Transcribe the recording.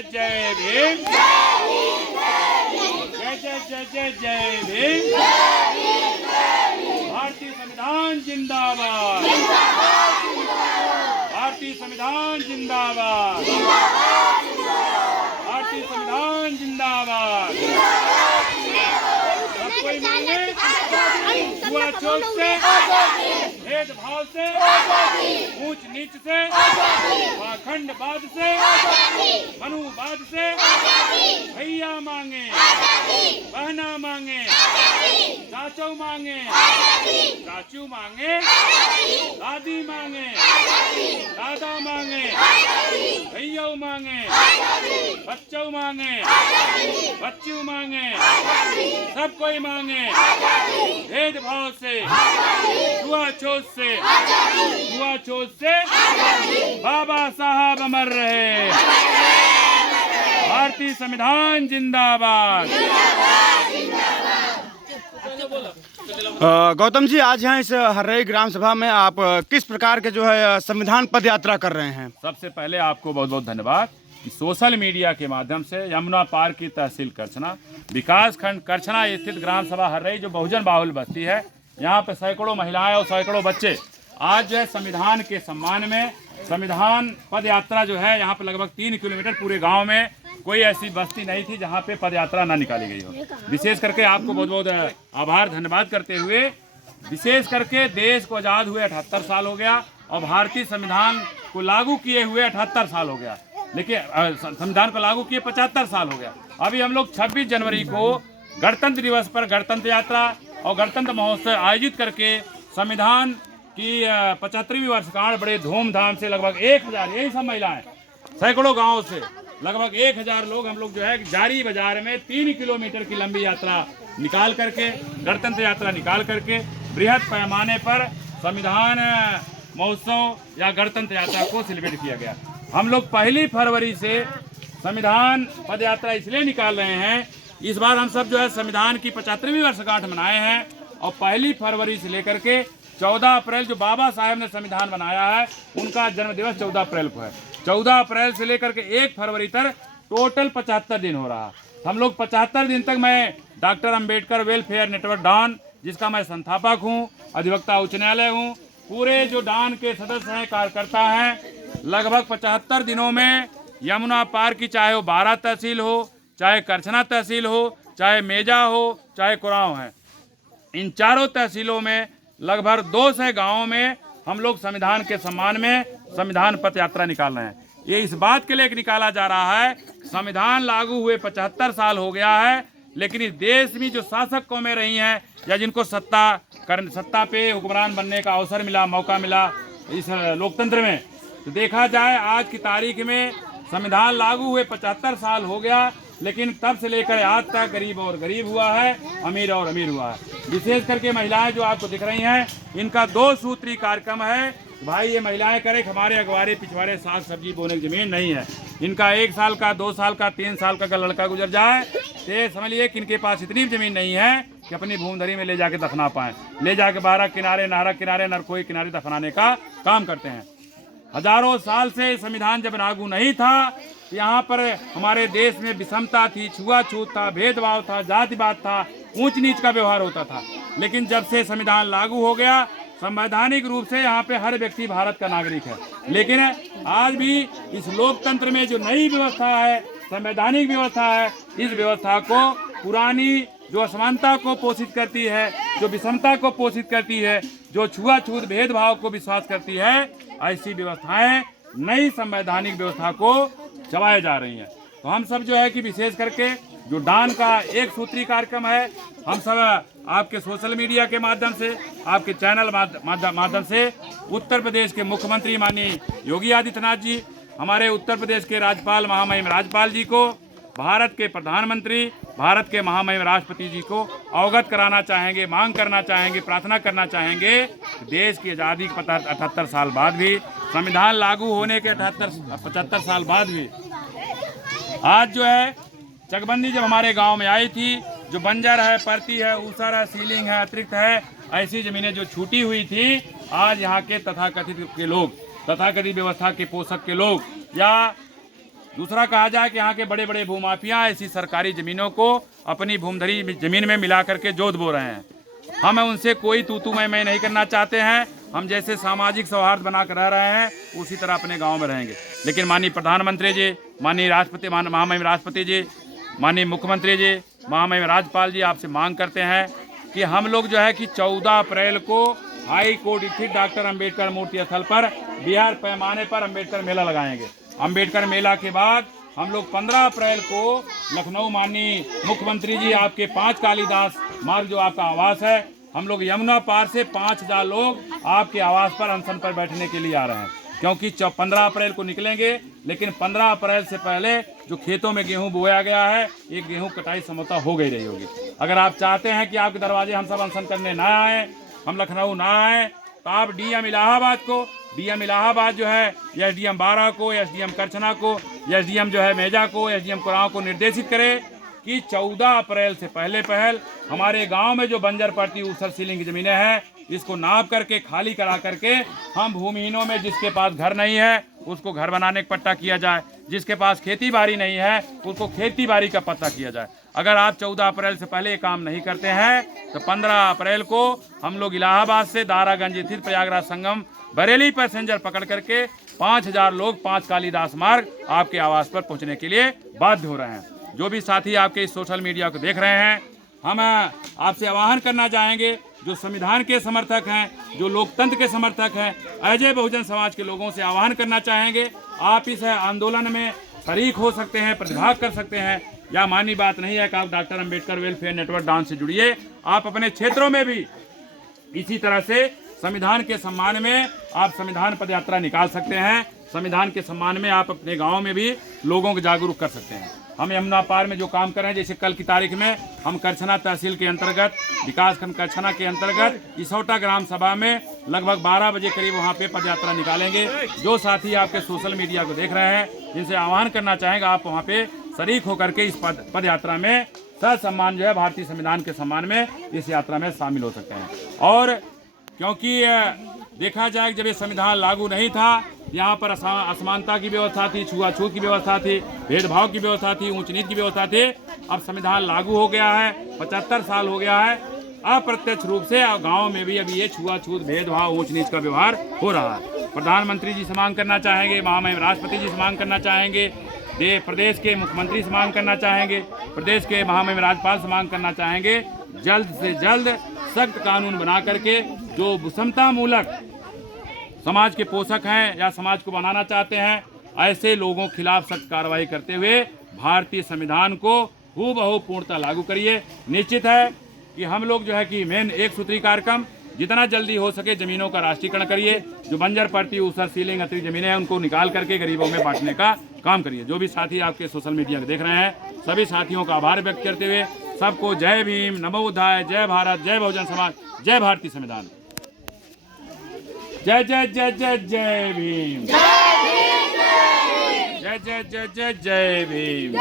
जय जय भीम, जय जय जय जय जय भीम। भारतीय संविधान जिंदाबाद, भारतीय संविधान जिंदाबाद, भारतीय संविधान जिंदाबाद। सब कोई मांगे छुआछूत से, भेदभाव से, ऊंच नीच से, पाखंडवाद से, मनुवाद से। भैया मांगे, बहना मांगे, चाचो मांगे, चाचू मांगे, दादी मांगे, दादा मांगे, भैया मांगे, बच्चों मांगे, बच्चू मांगे, सब कोई मांगे। भेदभाव से, छुआछूत से, छुआछूत से बाबा साहब अमर रहे। भारतीय संविधान जिंदाबाद। गौतम जी, आज यहाँ इस हर्रई ग्राम सभा में आप किस प्रकार के जो है संविधान पद यात्रा कर रहे हैं? सबसे पहले आपको बहुत बहुत धन्यवाद कि सोशल मीडिया के माध्यम से यमुना पार की तहसील करछना, विकास खंड करछना स्थित ग्राम सभा हर्रई जो बहुजन बाहुल बस्ती है, यहाँ पे सैकड़ों महिलाएं और सैकड़ों बच्चे आज जो है संविधान के सम्मान में संविधान पद यात्रा जो है, यहाँ पे लगभग 3 किलोमीटर पूरे गांव में कोई ऐसी बस्ती नहीं थी जहाँ पे पद यात्रा ना निकाली गई हो। विशेष करके आपको बहुत बहुत आभार धन्यवाद करते हुए, विशेष करके देश को आज़ाद हुए 78 साल हो गया और भारतीय संविधान को लागू किए हुए 78 साल हो गया, लेकिन संविधान को लागू किए 75 साल हो गया। अभी हम लोग 26 जनवरी को गणतंत्र दिवस पर गणतंत्र यात्रा और गणतंत्र महोत्सव आयोजित करके संविधान की 75वीं वर्षगांठ बड़े धूमधाम से लगभग 1000, यही सब महिलाएं सैकड़ों गांवों से लगभग 1000 लोग हम लोग जो है जारी बाजार में 3 किलोमीटर की लंबी यात्रा निकाल करके, गणतंत्र यात्रा निकाल करके बृहद पैमाने पर संविधान महोत्सव या गणतंत्र यात्रा को सेलिब्रेट किया गया। हम लोग 1 फरवरी से संविधान पद यात्रा इसलिए निकाल रहे हैं, इस बार हम सब जो है संविधान की 75वीं वर्षगांठ मनाए हैं और 1 फरवरी से लेकर के 14 अप्रैल जो बाबा साहेब ने संविधान बनाया है उनका जन्म दिवस 14 अप्रैल को है। 14 अप्रैल से लेकर के 1 फरवरी तक टोटल 75 दिन हो रहा। हम लोग 75 दिन तक, मैं doctor Ambedkar welfare network dawn, जिसका मैं संस्थापक हूँ, अधिवक्ता उच्च न्यायालय हूँ, पूरे जो डॉन के सदस्य हैं, कार्यकर्ता हैं, लगभग 75 दिनों में यमुना पार की, चाहे वो 12 तहसील हो, चाहे करछना तहसील हो, चाहे मेजा हो, चाहे कुराव है, इन चारों तहसीलों में लगभग 200 गांवों में हम लोग संविधान के सम्मान में संविधान पद यात्रा निकाल रहे हैं। ये इस बात के लिए निकाला जा रहा है, संविधान लागू हुए 75 साल हो गया है, लेकिन इस देश में जो शासक कौमें रही हैं या जिनको सत्ता पे हुक्मरान बनने का अवसर मिला, मौका मिला इस लोकतंत्र में, तो देखा जाए आज की तारीख में संविधान लागू हुए 75 साल हो गया, लेकिन तब से लेकर आज तक गरीब और गरीब हुआ है, अमीर और अमीर हुआ है। विशेष करके महिलाएं जो आपको दिख रही हैं, इनका 2 सूत्री कार्यक्रम है। भाई ये महिलाएं करें, हमारे अगवारे पिछवाड़े साग सब्जी बोने की जमीन नहीं है। इनका 1 साल का, 2 साल का, 3 साल का अगर लड़का गुजर जाए तो समझिए कि इनके पास इतनी जमीन नहीं है कि अपनी भूमधरी में ले जाके दफना पाएँ। ले जाके 12 किनारे, नारक किनारे, नरकोई किनारे दफनाने का काम करते हैं। हजारों साल से संविधान जब लागू नहीं था, यहाँ पर हमारे देश में विषमता थी, छुआछूत था, भेदभाव था, जातिवाद था, ऊंच नीच का व्यवहार होता था। लेकिन जब से संविधान लागू हो गया, संवैधानिक रूप से यहाँ पे हर व्यक्ति भारत का नागरिक है। लेकिन आज भी इस लोकतंत्र में जो नई व्यवस्था है, संवैधानिक व्यवस्था है, इस व्यवस्था को पुरानी जो असमानता को पोषित करती है, जो विषमता को पोषित करती है, जो छुआछूत भेदभाव को विश्वास करती है, ऐसी व्यवस्थाएं नई संवैधानिक व्यवस्था को चलाए जा रही हैं। तो हम सब जो है कि विशेष करके जो डॉन का एक सूत्री कार्यक्रम है, हम सब आपके सोशल मीडिया के माध्यम से, आपके चैनल माध्यम से उत्तर प्रदेश के मुख्यमंत्री माननीय योगी आदित्यनाथ जी, हमारे उत्तर प्रदेश के राज्यपाल महामहिम राज्यपाल जी को, भारत के प्रधानमंत्री, भारत के महामहिम राष्ट्रपति जी को अवगत कराना चाहेंगे, मांग करना चाहेंगे, प्रार्थना करना चाहेंगे। देश की आज़ादी के 78 साल बाद भी, संविधान लागू होने के 75 साल बाद भी आज जो है चकबंदी जब हमारे गांव में आई थी, जो बंजर है, परती है, ऊसर है, सीलिंग है, अतिरिक्त है, ऐसी जमीनें जो छूटी हुई थी, आज यहाँ के तथाकथित के लोग, तथाकथित व्यवस्था के पोषक के लोग या दूसरा कहा जाए कि यहाँ के बड़े बड़े भूमाफिया ऐसी सरकारी ज़मीनों को अपनी भूमधरी ज़मीन में मिला करके जोत बो रहे हैं। हम उनसे कोई तू मैं नहीं करना चाहते हैं। हम जैसे सामाजिक सौहार्द बनाकर रह रहे हैं उसी तरह अपने गांव में रहेंगे। लेकिन माननीय प्रधानमंत्री जी, माननीय राष्ट्रपति, महामहिम राष्ट्रपति जी, माननीय मुख्यमंत्री जी, महामहिम राज्यपाल जी, आपसे मांग करते हैं कि हम लोग जो है कि 14 अप्रैल को हाई कोर्ट स्थित डॉक्टर अंबेडकर मूर्ति स्थल पर बिहार पैमाने पर अंबेडकर मेला लगाएंगे। अंबेडकर मेला के बाद हम लोग 15 अप्रैल को लखनऊ माननीय मुख्यमंत्री जी आपके 5 कालीदास मार्ग जो आपका आवास है, हम लोग यमुना पार से 5000 लोग आपके आवास पर अनशन पर बैठने के लिए आ रहे हैं। क्योंकि 15 अप्रैल को निकलेंगे, लेकिन 15 अप्रैल से पहले जो खेतों में गेहूं बोया गया है, एक गेहूं कटाई समझौता हो गई रही होगी। अगर आप चाहते हैं कि आपके दरवाजे हम सब अनशन करने ना आए, हम लखनऊ ना आए, तो आप डीएम इलाहाबाद जो है, एसडीएम बारा को, एसडीएम करछना को, एसडीएम जो है मेजा को, एसडीएम कुराव को निर्देशित करें कि 14 अप्रैल से पहल हमारे गांव में जो बंजर पड़ती ऊसर सीलिंग की ज़मीनें हैं, इसको नाप करके खाली करा करके हम भूमिहीनों में जिसके पास घर नहीं है उसको घर बनाने का पट्टा किया जाए, जिसके पास खेती बाड़ी नहीं है उसको खेती बाड़ी का पट्टा किया जाए। अगर आप 14 अप्रैल से पहले ये काम नहीं करते हैं तो 15 अप्रैल को हम लोग इलाहाबाद से दारागंज स्थित प्रयागराज संगम बरेली पैसेंजर पकड़ करके 5000 लोग 5 कालीदास मार्ग आपके आवास पर पहुंचने के लिए बाध्य हो रहे हैं। जो भी साथी आपके इस सोशल मीडिया को देख रहे हैं, हम आपसे आह्वान करना चाहेंगे, जो संविधान के समर्थक हैं, जो लोकतंत्र के समर्थक हैं, अजय बहुजन समाज के लोगों से आह्वान करना चाहेंगे, आप इस आंदोलन में शरीक हो सकते हैं, प्रतिभाग कर सकते हैं। या मानी बात नहीं है कि आप doctor Ambedkar welfare network dance से जुड़िए। आप अपने क्षेत्रों में भी इसी तरह से संविधान के सम्मान में आप संविधान पदयात्रा निकाल सकते हैं। संविधान के सम्मान में आप अपने गाँव में भी लोगों को जागरूक कर सकते हैं। हम यमुना पार में जो काम कर रहे हैं, जैसे कल की तारीख में हम करछना तहसील के अंतर्गत, विकासखंड करछना के अंतर्गत इसौटा ग्राम सभा में लगभग 12 बजे करीब वहां पे पदयात्रा निकालेंगे। जो साथी आपके सोशल मीडिया को देख रहे हैं, जिनसे आह्वान करना चाहेंगे, आप वहां पे शरीक होकर के इस पदयात्रा में ससम्मान जो है भारतीय संविधान के सम्मान में इस यात्रा में शामिल हो सकते हैं। और क्योंकि देखा जाए जब ये संविधान लागू नहीं था, यहाँ पर असमानता की व्यवस्था थी, छुआछूत की व्यवस्था थी, भेदभाव की व्यवस्था थी, ऊंच नीच की व्यवस्था थी। अब संविधान लागू हो गया है, 75 साल हो गया है, अप्रत्यक्ष रूप से गांव में भी अभी ये छुआछूत, भेदभाव, ऊंच नीच का व्यवहार हो रहा है। प्रधानमंत्री जी से मांग करना चाहेंगे, महामहिम राष्ट्रपति जी से मांग करना चाहेंगे, प्रदेश के मुख्यमंत्री से मांग करना चाहेंगे, प्रदेश के महामहिम राज्यपाल से मांग करना चाहेंगे, जल्द से जल्द सख्त कानून बना करके जो विषमता मूलक समाज के पोषक हैं या समाज को बनाना चाहते हैं, ऐसे लोगों के खिलाफ सख्त कार्रवाई करते हुए भारतीय संविधान को हूबहू पूर्णतः लागू करिए। निश्चित है कि हम लोग जो है कि मेन एक सूत्री कार्यक्रम जितना जल्दी हो सके ज़मीनों का राष्ट्रीयकरण करिए। जो बंजर पड़ती ऊसर सीलिंग अतिरिक्त ज़मीनें हैं उनको निकाल करके गरीबों में बांटने का काम करिए। जो भी साथी आपके सोशल मीडिया को देख रहे हैं, सभी साथियों का आभार व्यक्त करते हुए सबको जय भीम, नमो बुद्धाय, जय भारत, जय बहुजन समाज, जय भारतीय संविधान। जय जय जय जय जय भीम, जय जय जय जय जय भीम।